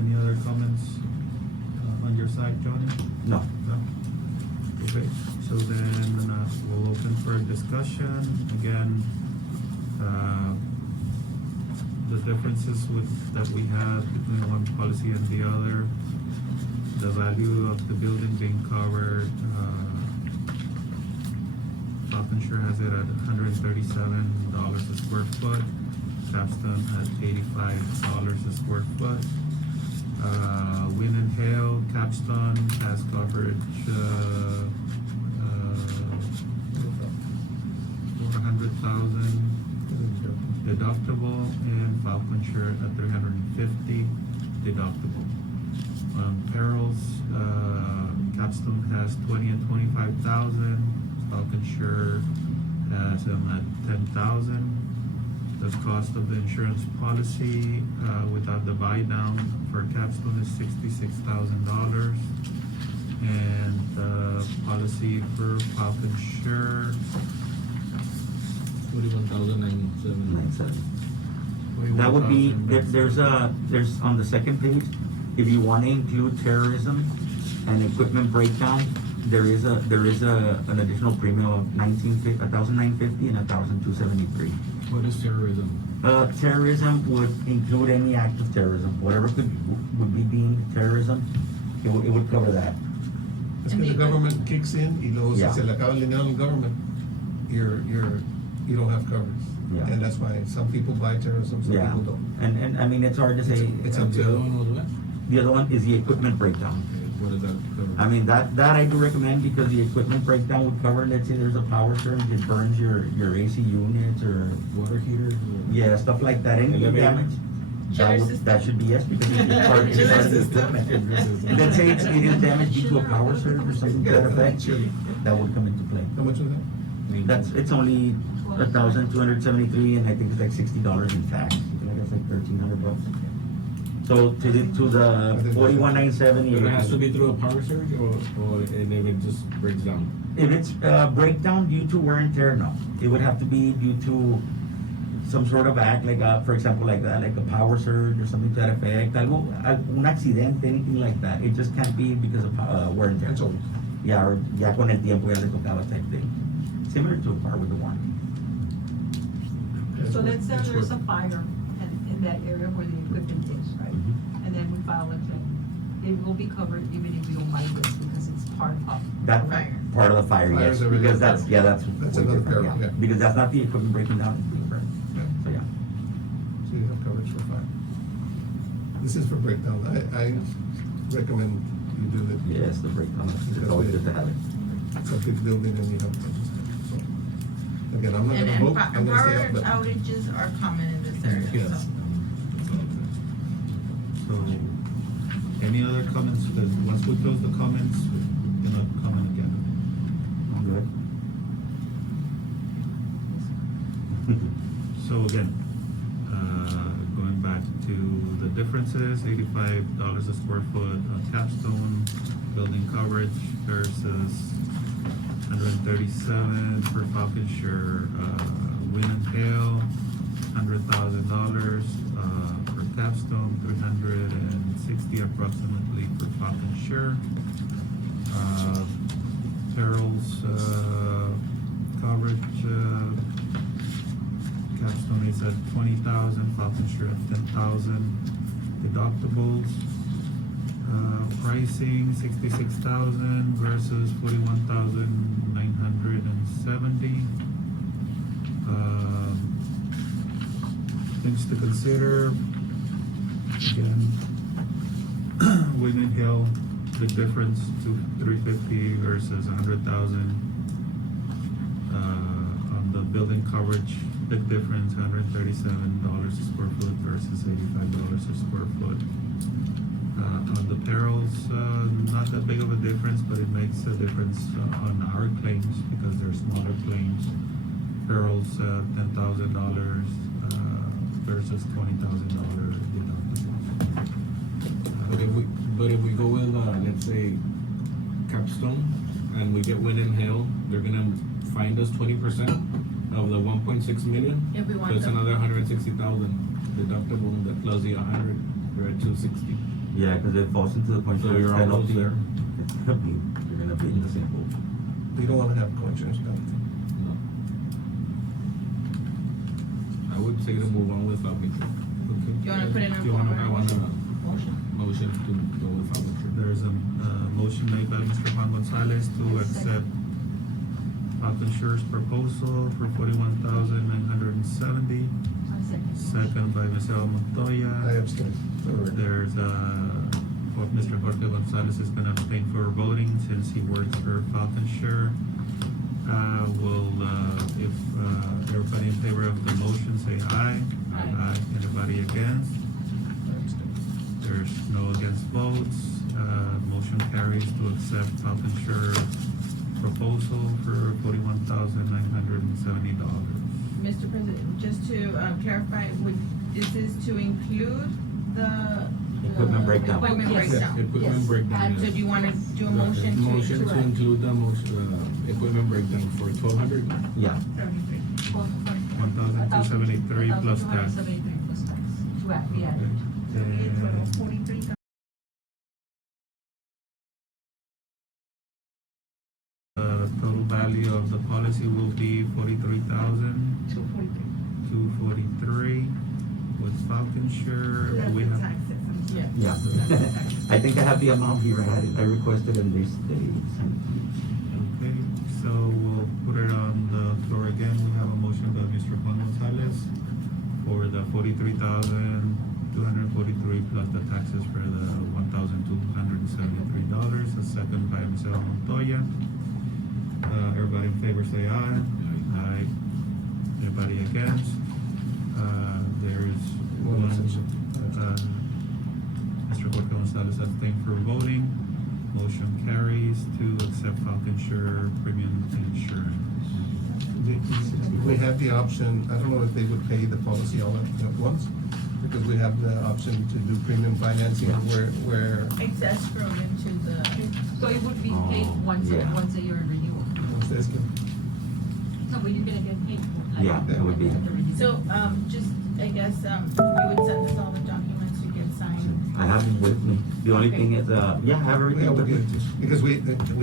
Any other comments on your side, Johnny? No. No? Okay, so then we'll open for discussion. Again, the differences that we have between one policy and the other, the value of the building being covered, Falconshire has it at $137 a square foot, Capstone at $85 a square foot. Wind and hail, Capstone has coverage, 400,000 deductible, and Falconshire at 350 deductible. Perils, Capstone has 20 and 25,000, Falconshire has them at 10,000. The cost of the insurance policy, without the buy down for Capstone is $66,000. And the policy for Falconshire, 41,997. That would be, there's on the second page, if you wanna include terrorism and equipment breakdown, there is an additional premium of $1,950 and $1,273. What is terrorism? Terrorism would include any act of terrorism, whatever would be deemed terrorism, it would cover that. Es que the government kicks in y luego si Yeah. se le acaba el dinero al government, you don't have coverage. Yeah. And that's why some people buy terrorism, some Yeah, people don't. and I mean, it's hard to say. It's up The to other one was what? The other one is the equipment breakdown. Okay, what does that cover? I mean, that I do recommend because the equipment breakdown would cover, let's say there's a power surge, it burns your AC units or, Water heaters? Or? yeah, stuff like that, anything Elevator? damage. Chiller That should be yes, because it's part of Chiller the system. equipment. Let's say it is damaged due to a power surge or something to that effect, Chiller. that would come into play. How much was that? It's only $1,273 and I think it's like $60 in tax. I think it's like $1,300. So to the 41,970. But it has to be through a power surge or and if it just breaks down? If it's breakdown due to wear and tear, no. It would have to be due to some sort of act, like for example, like a power surge or something to that effect. Un accidente, anything like that. It just can't be because of wear and tear. That's all. Yeah, or ya con el tiempo ya le tocaba type thing. Similar to a car with the one. so let's say It's there's a worth- fire in that area where the equipment is, right? Mhm. And then we file a claim. It will be covered even if we don't buy this because it's part of. That Fire. part of the fire, Fire yes, is already because covered. that's That's way another different, peril, yeah. Because that's not the equipment breaking down, it's different. Yeah. So yeah. So you have coverage for fire. This is for breakdown. I recommend you do it. Yes, the breakdown, it's always good to have it. It's a big building and you have to. So, again, I'm not And, gonna and vote, I'm gonna stay power out, but. outages are common in this area, Yes. so. so, any other comments? Because once we close the comments, we cannot comment again. Good. So again, going back to the differences, $85 a square foot on Capstone, building coverage versus 137 for Falconshire, wind and hail, $100,000, for Capstone, 360 approximately for Falcon Sure. Perils, coverage, Capstone is at 20,000, Falcon Sure at 10,000. Deductibles, pricing 66,000 versus 41,970. Things to consider. Again, Women Hill, the difference to 350 versus 100,000. On the building coverage, big difference, $137 a square foot versus $85 a square foot. On the perils, not that big of a difference, but it makes a difference on our claims because they're smaller claims. Perils, $10,000 versus $20,000 deductibles. But if we go with, let's say, Capstone, and we get wind and hail, they're gonna find us 20% of the 1.6 million. If we want So it's them. another 160,000 deductible, that plus the 100, we're at 260. Yeah, cause it falls into the So insurance you're almost penalty. there. It's gonna be, you're gonna be in the same boat. We don't wanna have co-insurance penalty. No. I would say to move on with Falcon. Okay. You wanna put it in Do you wanna, I want a motion? motion to go with Falcon. There's a motion made by Mr. Juan Gonzalez to accept Falcon Sure's proposal for 41,970. Second by Ms. El I Montoya. abstain. There's Mr. Jorge Gonzalez is gonna abstain for voting since he works for Falcon Sure. If everybody in favor of the motion, say aye. Aye. Anybody against? I abstain. There's no against votes. Motion carries to accept Falcon Sure proposal for $41,970. Mr. President, just to clarify, this is to include the Equipment breakdown. Equipment Yes. breakdown. Equipment breakdown. So do you wanna do a motion to? Motion to Correct. include the equipment breakdown for 1,200. Yeah, 1,273 plus tax. 1,273 plus tax. To add, be added. And 43,000. total value of the policy will be 43,243 with Falcon Sure. We have, Yeah. yeah. I think I have the amount here, I requested and they sent it. okay, so we'll put it on the floor again. We have a motion by Mr. Juan Gonzalez for the 43,243 plus the taxes for the $1,273. A second by Ms. El Montoya. Everybody in favor say aye. Aye. Anybody against? There's One one, abstention. Mr. Jorge Gonzalez abstained for voting. Motion carries to accept Falcon Sure premium insurance. We have the option, I don't know if they would pay the policy all at once, because we have the option to do premium financing where It's escrowed into the, So it would be paid Oh, once yeah. a year in renewal. ustedes que No, but you're gonna get paid for like. Yeah, that would be- at the renewal. so, just, I guess, you would send us all the documents to get signed. I have them with me. The only Okay. thing is, yeah, I have we everything have to with give me. it to, because we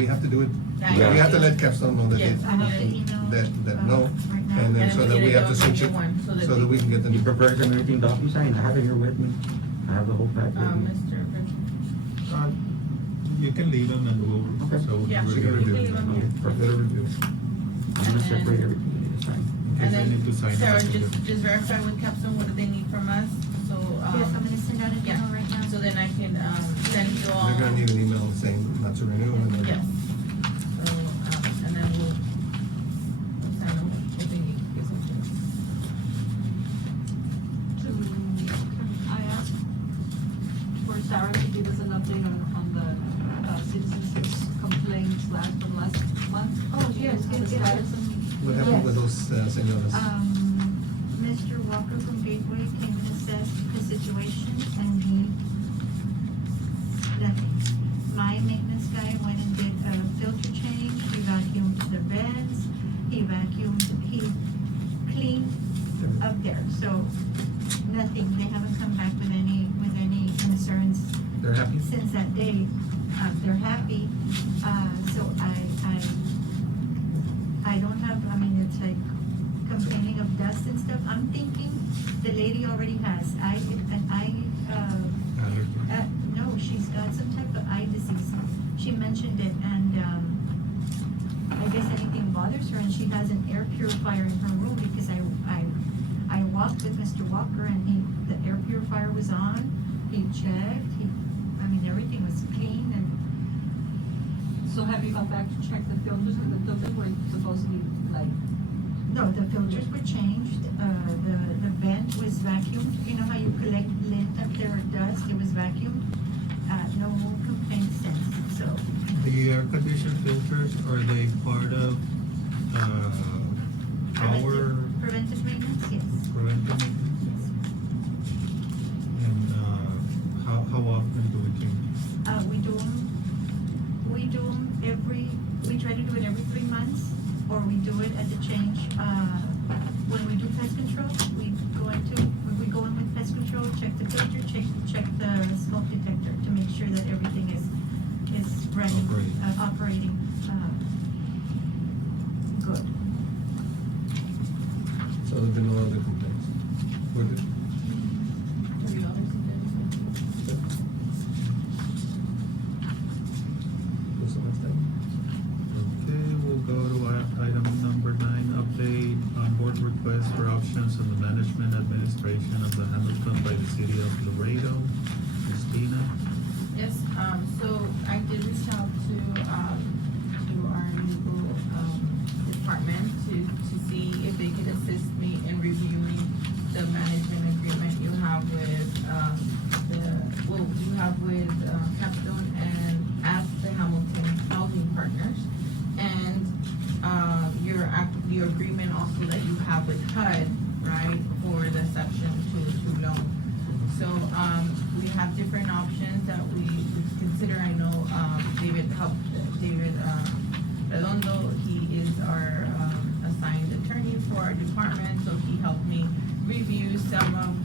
have to do it, Yeah. we have to let Capstone know that Yes. it, I have the email. that no, Right now. and then And so we that need we to have to go switch get it, one so that so that we can get the You new. prefer to everything DocuSign? I have it here with me. I have the whole pack with me. Mr. President. You can leave them and we'll, Okay. so. Yeah. She can review. You can leave them here. Let her review. I'm gonna And then- separate everything you need to sign. In case And they then, need to sign it, I Sarah, can do it. just verify with Capstone, what do they need from us? So, Yes, I'm gonna send out an yeah. email right now. So then I can, send you all. They're gonna need an email saying not to renew and then. Yes. So, and then we'll sign them if they need. Yes, okay. I asked for Sarah to give us an update on the citizens complaints from last month. Oh, yes, The yes, yes. status and- What happened with those señoras? Mr. Walker from Gateway came and assessed the situation and he left me. My maintenance guy went and did a filter change, he vacuumed the beds, he cleaned up there, so nothing, they haven't come back with any concerns They're happy? since that day. They're happy, so I don't have, I mean, it's like complaining of dust and stuff. I'm thinking the lady already has, no, she's got some type of eye disease. She mentioned it, and, I guess anything bothers her, and she has an air purifier in her room, because I walked with Mr. Walker, and the air purifier was on, he checked, I mean, everything was clean, and So have you gone back to check the filters, because the filters were supposed to be like, no, the filters were changed, the vent was vacuumed, you know how you collect lint up there or dust, it was vacuumed. No complaints since, so, The air conditioned filters, are they part of, our preventive maintenance, yes. preventive maintenance? And, how often do we change? We do them we try to do it every 3 months, or we do it at the change, when we do pest control, we go in with pest control, check the filter, check the smoke detector to make sure that everything is running, operating, good. So there's been no other complaints? We're good? Every other suggestion. What's the next item? Okay, we'll go to item number 9, update on board request for options on the management administration of the Hamilton by the city of Laredo. Christina? Yes, so I did reach out to our legal, department to see if they could assist me in reviewing the management agreement you have with, you have with, Capstone and at the Hamilton Housing Partners. And, your agreement also that you have with HUD, right, for the section 202 loan. So, we have different options that we would consider. I know, David Redondo, he is our, assigned attorney for our department, so he helped me review some of,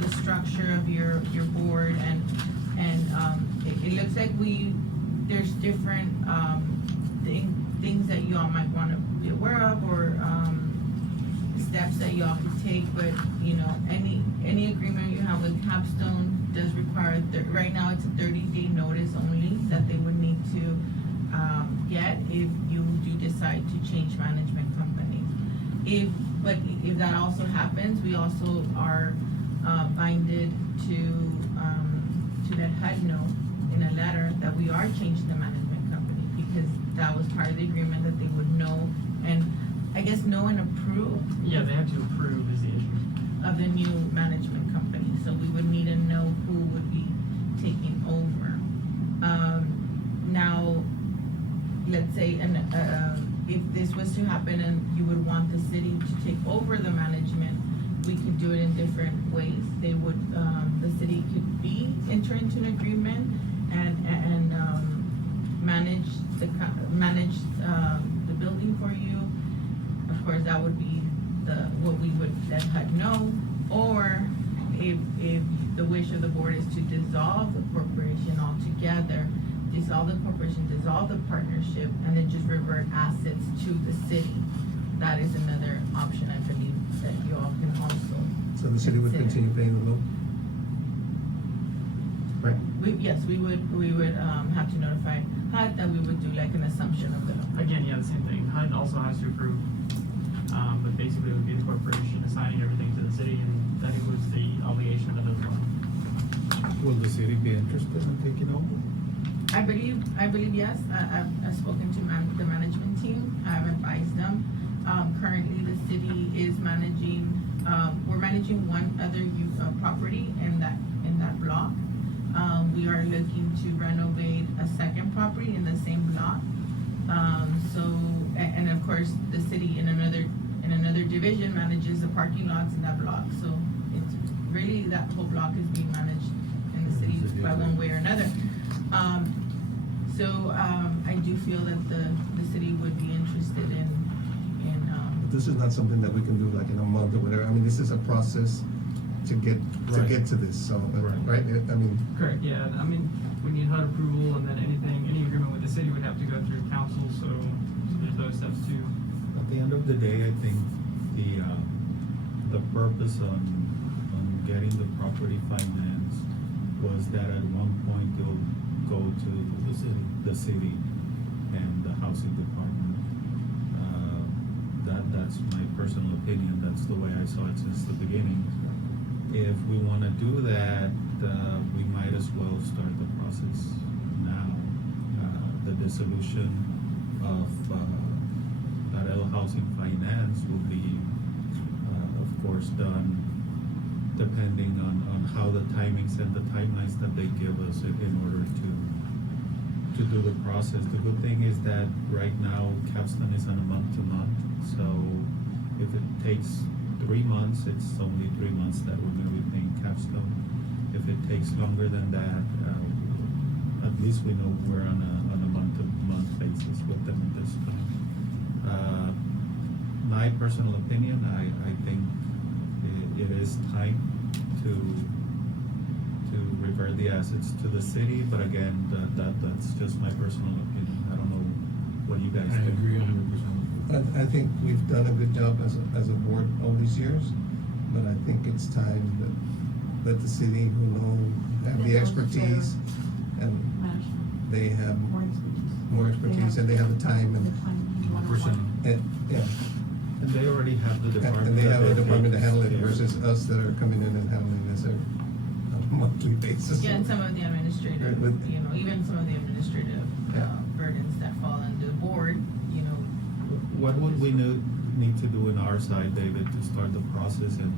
the structure of your board, and, it looks like there's different, things that y'all might wanna be aware of, or, steps that y'all could take, but, any agreement you have with Capstone does require, right now it's a 30-day notice only that they would need to, get if you do decide to change management company. But if that also happens, we also are, binded to let HUD know in a letter that we are changing the management company, because that was part of the agreement, that they would know, and I guess know and approve. Yeah, they have to approve is the issue. Of the new management company, so we would need to know who would be taking over. Now, let's say, if this was to happen and you would want the city to take over the management, we could do it in different ways. They would, the city could enter into an agreement and manage the building for you. Of course, that would be what we would let HUD know, or if the wish of the board is to dissolve the corporation altogether, dissolve the corporation, dissolve the partnership, and then just revert assets to the city. That is another option, I believe, that you all can also. So the city would consider. continue paying the loan? Right? Yes, we would, have to notify HUD that we would do like an assumption of the loan. Again, yeah, the same thing. HUD also has to approve, but basically it would be the corporation assigning everything to the city, and that includes the obligation of the loan. Will the city be interested in taking over? I believe yes. I've spoken to the management team. I've advised them. Currently, the city is managing, we're managing one other property in that block. We are looking to renovate a second property in the same block. And of course, the city in another division manages the parking lots in that block. So it's really, that whole block is being managed in the city by one way or another. I do feel that the city would be interested in this is not something that we can do like in a month or whatever. I mean, this is a process to get Right. to this, so, Right. right? I mean, Correct, yeah, I mean, we need HUD approval, and then any agreement with the city would have to go through council, so there's those steps too. At the end of the day, I think the purpose on getting the property finance was that at one point it'll go to the city and the housing department. That's my personal opinion, that's the way I saw it since the beginning. If we wanna do that, we might as well start the process now. The dissolution of Laredo Housing Finance will be, of course, done depending on how the timings and the timelines that they give us in order to do the process. The good thing is that right now Capstone is on a month-to-month, so if it takes 3 months, it's only 3 months that we're gonna be paying Capstone. If it takes longer than that, at least we know we're on a month-to-month basis with them at this time. My personal opinion, I think it is time to revert the assets to the city, but again, that's just my personal opinion. I don't know what you guys I think. agree 100%. I think we've done a good job as a board all these years, but I think it's time that the city have the expertise, and they have more expertise, and they have the time, and yeah, And they already have the department. and they have a that department to takes handle it care of versus us that are coming in and handling this on a monthly basis. Yeah, and some of the administrative, With- even some of the administrative Yeah. burdens that fall on the board, What would we need to do on our side, David, to start the process, and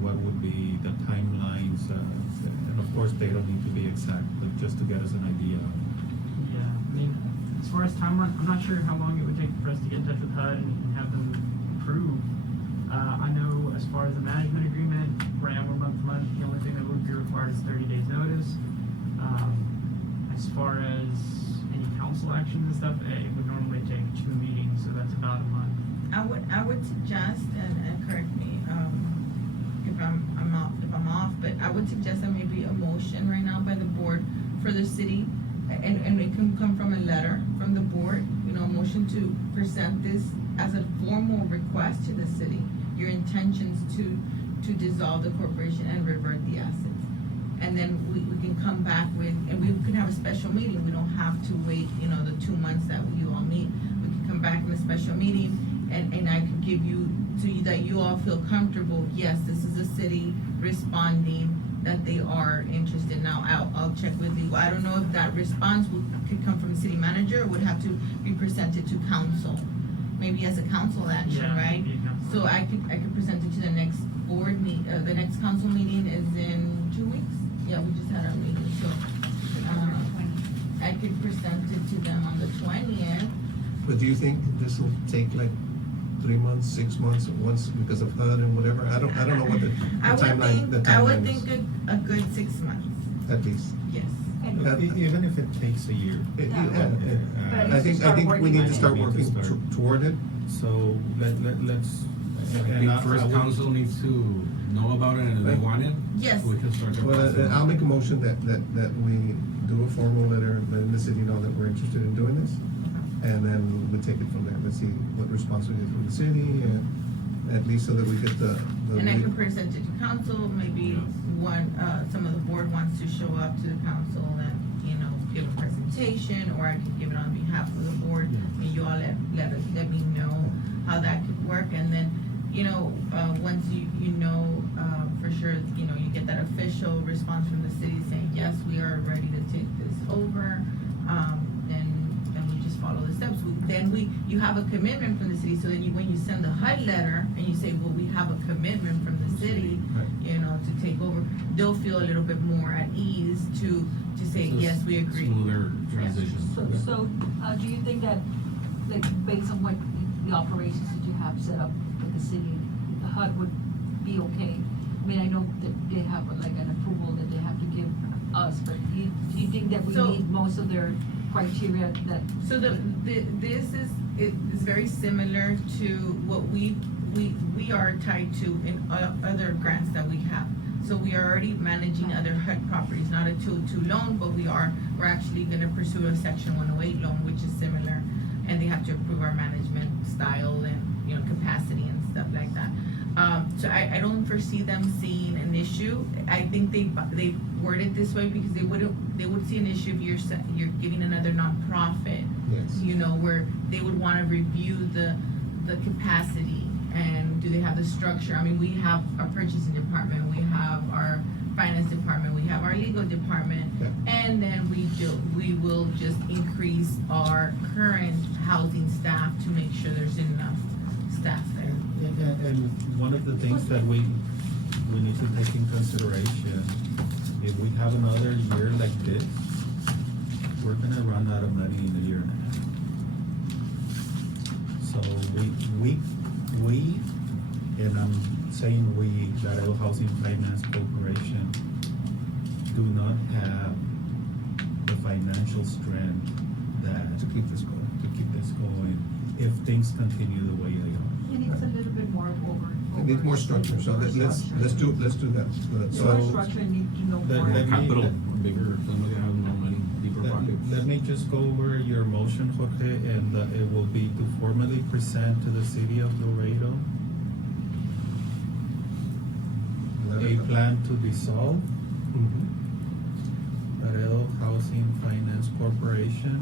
what would be the timelines? And of course, they don't need to be exact, but just to get us an idea. Yeah, I mean, as far as timeline, I'm not sure how long it would take for us to get in touch with HUD and have them approve. I know as far as the management agreement, right now we're month to month, the only thing that would be required is 30 days notice. As far as any council actions and stuff, it would normally take 2 meetings, so that's about a month. I would suggest, and correct me, if I'm off, but I would suggest that maybe a motion right now by the board for the city, and it can come from a letter from the board, a motion to present this as a formal request to the city, your intentions to dissolve the corporation and revert the assets. And then we can come back with, and we can have a special meeting, we don't have to wait, the 2 months that you all meet. We can come back in a special meeting, and I could give you, that you all feel comfortable, yes, this is the city responding, that they are interested. Now, I'll check with you, I don't know if that response could come from the city manager, or would have to be presented to council, maybe as a council action, Yeah, right? maybe a council. So I could present it to the next board the next council meeting is in 2 weeks? Yeah, we just had our meeting, so, I could present it to them on the 20th. But do you think this will take like 3 months, 6 months, once because of HUD and whatever? I don't know what the timeline is. A good 6 months, At least. yes. Even if it takes a year. I think we need to start working toward it. So let's. I think first council needs to know about it, and if they want it, Yes. we can start the Well, process. I'll make a motion that we do a formal letter letting the city know that we're interested in doing this. And then we take it from there. Let's see what response we get from the city, and at least so that we get the. And I can present it to council, maybe some of the board wants to show up to the council and, give a presentation, or I could give it on behalf of the board. And you all let me know how that could work, and then, once you know, for sure, you get that official response from the city saying, yes, we are ready to take this over, then we just follow the steps. You have a commitment from the city, so then when you send the HUD letter and you say, well, we have a commitment from the city, to take over, they'll feel a little bit more at ease to say, So yes, we agree. Smoother transition. So, do you think that, like, based on what the operations that you have set up with the city, the HUD would be okay? I mean, I know that they have like an approval that they have to give us, but do you think that we So- need most of their criteria that? So this is it is very similar to what we are tied to in other grants that we have. So we are already managing other HUD properties, not a 202 loan, but we're actually gonna pursue a section 108 loan, which is similar. And they have to approve our management style and, you know, capacity and stuff like that. So I don't foresee them seeing an issue. I think they worded this way because they would see an issue if you're giving another nonprofit, Yes. you know, where they would wanna review the capacity and do they have the structure. I mean, we have our purchasing department, we have our finance department, we have our legal department, Yeah. and then we will just increase our current housing staff to make sure there's enough staff there. And one of the things that we need to take in consideration, if we have another year like this, we're gonna run out of money in a year and a half. So we, and I'm saying we, Laredo Housing Finance Corporation, do not have the financial strength To keep this going. if things continue the way they are. It needs a little bit more over. It needs more structure, so let's do that. More So, structure and need to know Let- more. let me- Capital, bigger, somebody has more money, deeper pockets. Let me just go over your motion, Jorge, and it will be to formally present to the city of Laredo a plan to dissolve Mhm. Laredo Housing Finance Corporation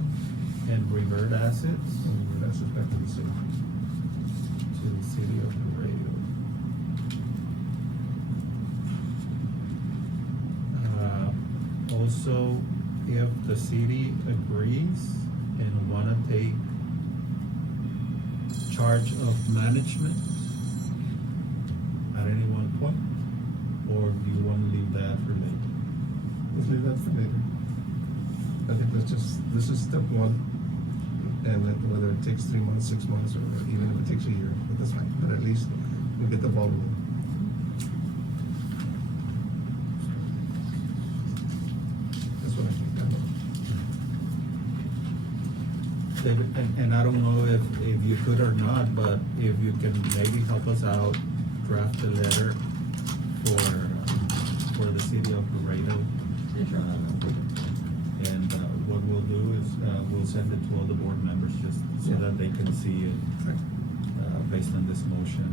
and revert assets And that's back to the city. to the city of Laredo. Also, if the city agrees and wanna take charge of management at any one point, or do you wanna leave that for later? Let's leave that for later. I think this is step one. And then whether it takes 3 months, 6 months, or even if it takes a year, but that's fine, but at least we get the ball rolling. That's what I think. David, and I don't know if you could or not, but if you can maybe help us out, draft a letter for the city of Laredo. And what we'll do is, we'll send it to all the board members just so Yeah. that they can see it, based on this motion.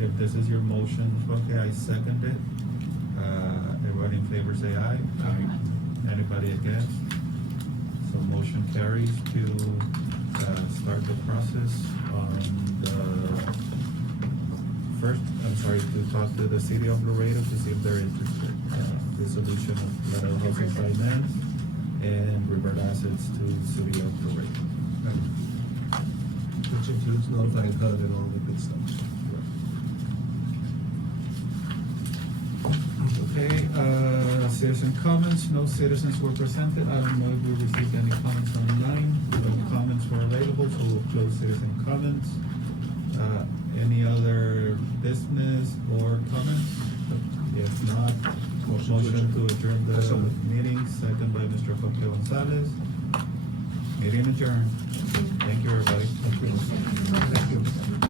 If this is your motion, okay, I second it. Everybody in favor say aye. Aye. Anybody against? So motion carries to, start the process on to talk to the city of Laredo to see if they're interested. Dissolution of Laredo Housing Finance and revert assets to the city of Laredo. Which includes notifying HUD and all the good stuff. Okay, citizen comments, no citizens were presented. I don't know if we received any comments online. No comments were available, so we'll close citizen comments. Any other business or comments? If not, motion to adjourn the meeting, second by Mr. Jorge Gonzalez. Meeting adjourned. Thank you, everybody. Thank you.